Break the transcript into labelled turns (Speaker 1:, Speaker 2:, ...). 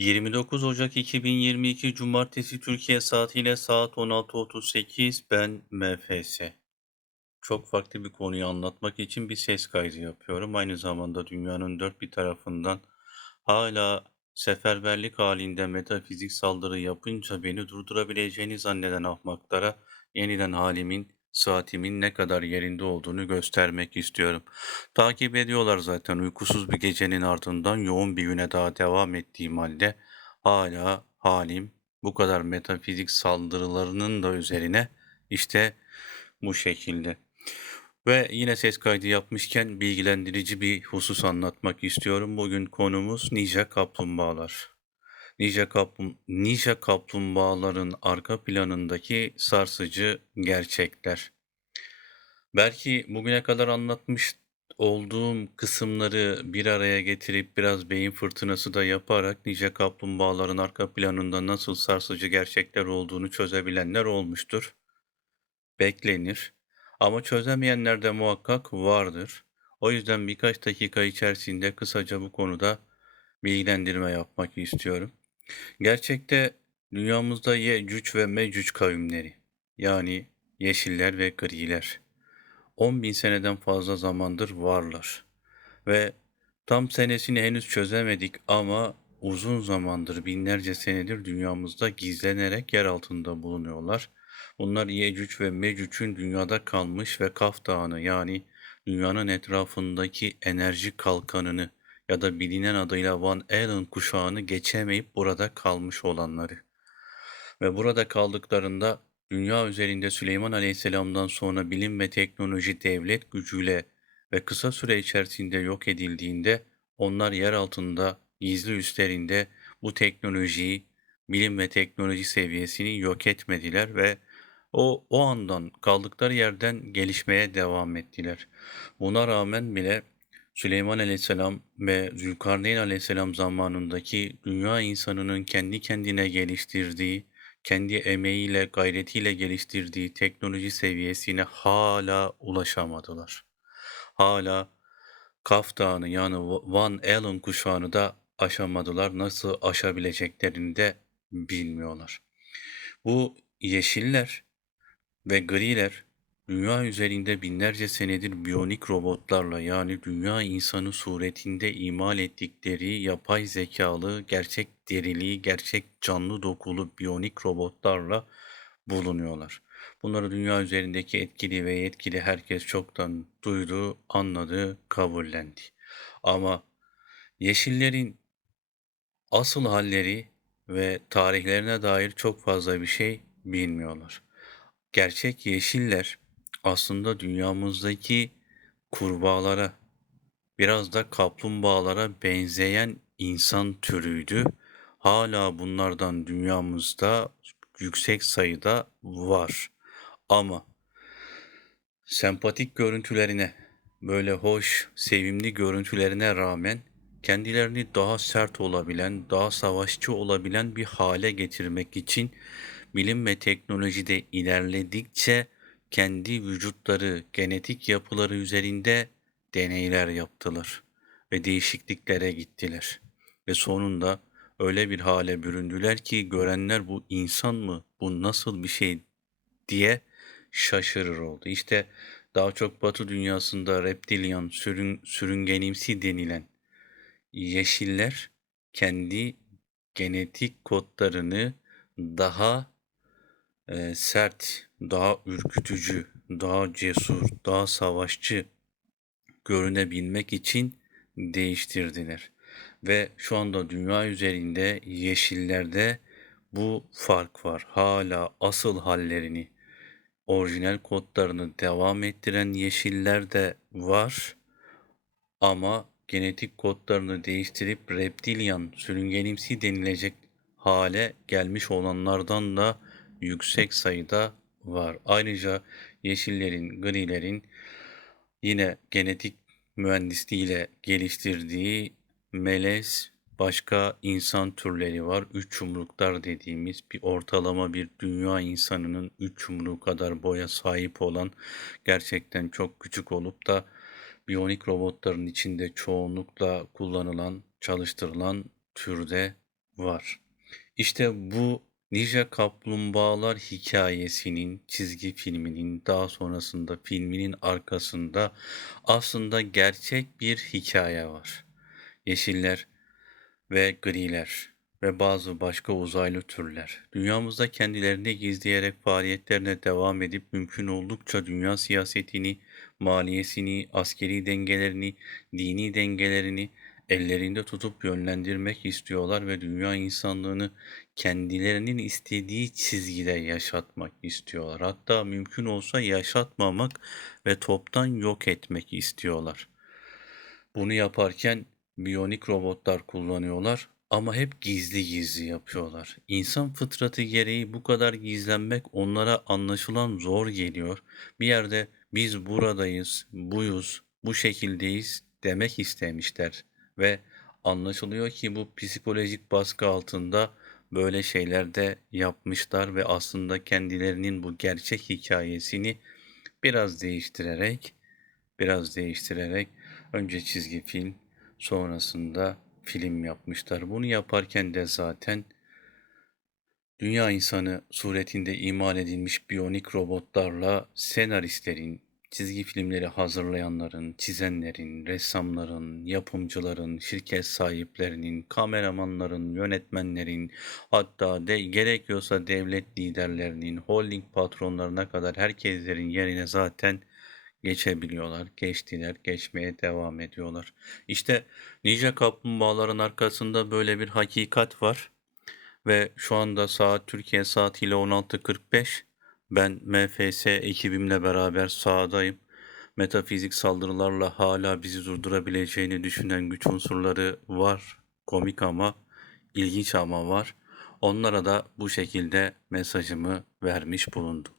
Speaker 1: 29 Ocak 2022 Cumartesi Türkiye saatiyle saat 16.38 ben MFS. Çok farklı bir konuyu anlatmak için bir ses kaydı yapıyorum. Aynı zamanda dünyanın dört bir tarafından hala seferberlik halinde metafizik saldırı yapınca beni durdurabileceğini zanneden ahmaklara yeniden halimin, saatimin ne kadar yerinde olduğunu göstermek istiyorum. Takip ediyorlar zaten uykusuz bir gecenin ardından yoğun bir güne daha devam ettiğim halde hala halim bu kadar metafizik saldırılarının da üzerine işte bu şekilde. Ve yine ses kaydı yapmışken bilgilendirici bir husus anlatmak istiyorum. Bugün konumuz ninja kaplumbağalar. Ninja, kaplum ninja kaplumbağaların arka planındaki sarsıcı gerçekler. Belki bugüne kadar anlatmış olduğum kısımları bir araya getirip biraz beyin fırtınası da yaparak ninja kaplumbağaların arka planında nasıl sarsıcı gerçekler olduğunu çözebilenler olmuştur. Beklenir. Ama çözemeyenler de muhakkak vardır. O yüzden birkaç dakika içerisinde kısaca bu konuda bilgilendirme yapmak istiyorum. Gerçekte dünyamızda Yecüc ve Mecüc kavimleri yani yeşiller ve griler 10 bin seneden fazla zamandır varlar. Ve tam senesini henüz çözemedik ama uzun zamandır binlerce senedir dünyamızda gizlenerek yer altında bulunuyorlar. Bunlar Yecüc ve Mecüc'ün dünyada kalmış ve Kaf Dağı'nı yani dünyanın etrafındaki enerji kalkanını ya da bilinen adıyla Van Allen kuşağını geçemeyip burada kalmış olanları. Ve burada kaldıklarında dünya üzerinde Süleyman Aleyhisselam'dan sonra bilim ve teknoloji devlet gücüyle ve kısa süre içerisinde yok edildiğinde onlar yer altında gizli üstlerinde bu teknolojiyi, bilim ve teknoloji seviyesini yok etmediler ve o, o andan kaldıkları yerden gelişmeye devam ettiler. Buna rağmen bile Süleyman Aleyhisselam ve Zülkarneyn Aleyhisselam zamanındaki dünya insanının kendi kendine geliştirdiği, kendi emeğiyle, gayretiyle geliştirdiği teknoloji seviyesine hala ulaşamadılar. Hala Kaf Dağı'nı yani Van Allen kuşağını da aşamadılar. Nasıl aşabileceklerini de bilmiyorlar. Bu yeşiller ve griler dünya üzerinde binlerce senedir biyonik robotlarla yani dünya insanı suretinde imal ettikleri yapay zekalı, gerçek derili, gerçek canlı dokulu biyonik robotlarla bulunuyorlar. Bunları dünya üzerindeki etkili ve yetkili herkes çoktan duydu, anladı, kabullendi. Ama yeşillerin asıl halleri ve tarihlerine dair çok fazla bir şey bilmiyorlar. Gerçek yeşiller aslında dünyamızdaki kurbağalara, biraz da kaplumbağalara benzeyen insan türüydü. Hala bunlardan dünyamızda yüksek sayıda var. Ama sempatik görüntülerine, böyle hoş, sevimli görüntülerine rağmen kendilerini daha sert olabilen, daha savaşçı olabilen bir hale getirmek için bilim ve teknolojide ilerledikçe kendi vücutları, genetik yapıları üzerinde deneyler yaptılar ve değişikliklere gittiler. Ve sonunda öyle bir hale büründüler ki görenler bu insan mı, bu nasıl bir şey diye şaşırır oldu. İşte daha çok Batı dünyasında reptilyan, sürün, sürüngenimsi denilen yeşiller kendi genetik kodlarını daha e, sert, daha ürkütücü, daha cesur, daha savaşçı görünebilmek için değiştirdiler. Ve şu anda dünya üzerinde yeşillerde bu fark var. Hala asıl hallerini, orijinal kodlarını devam ettiren yeşiller de var. Ama genetik kodlarını değiştirip reptilyan, sürüngenimsi denilecek hale gelmiş olanlardan da yüksek sayıda var. Ayrıca yeşillerin, grilerin yine genetik mühendisliğiyle geliştirdiği melez başka insan türleri var. Üç yumruklar dediğimiz bir ortalama bir dünya insanının üç yumruğu kadar boya sahip olan gerçekten çok küçük olup da biyonik robotların içinde çoğunlukla kullanılan, çalıştırılan türde var. İşte bu Ninja Kaplumbağalar hikayesinin, çizgi filminin, daha sonrasında filminin arkasında aslında gerçek bir hikaye var. Yeşiller ve griler ve bazı başka uzaylı türler. Dünyamızda kendilerini gizleyerek faaliyetlerine devam edip mümkün oldukça dünya siyasetini, maliyesini, askeri dengelerini, dini dengelerini ellerinde tutup yönlendirmek istiyorlar ve dünya insanlığını kendilerinin istediği çizgide yaşatmak istiyorlar. Hatta mümkün olsa yaşatmamak ve toptan yok etmek istiyorlar. Bunu yaparken biyonik robotlar kullanıyorlar ama hep gizli gizli yapıyorlar. İnsan fıtratı gereği bu kadar gizlenmek onlara anlaşılan zor geliyor. Bir yerde biz buradayız, buyuz, bu şekildeyiz demek istemişler ve anlaşılıyor ki bu psikolojik baskı altında böyle şeyler de yapmışlar ve aslında kendilerinin bu gerçek hikayesini biraz değiştirerek biraz değiştirerek önce çizgi film sonrasında film yapmışlar. Bunu yaparken de zaten dünya insanı suretinde imal edilmiş biyonik robotlarla senaristlerin, çizgi filmleri hazırlayanların, çizenlerin, ressamların, yapımcıların, şirket sahiplerinin, kameramanların, yönetmenlerin, hatta de gerekiyorsa devlet liderlerinin, holding patronlarına kadar herkeslerin yerine zaten geçebiliyorlar. Geçtiler, geçmeye devam ediyorlar. İşte Ninja Kaplumbağaların arkasında böyle bir hakikat var. Ve şu anda saat Türkiye saatiyle 16.45. Ben MFS ekibimle beraber sahadayım. Metafizik saldırılarla hala bizi durdurabileceğini düşünen güç unsurları var. Komik ama ilginç ama var. Onlara da bu şekilde mesajımı vermiş bulundum.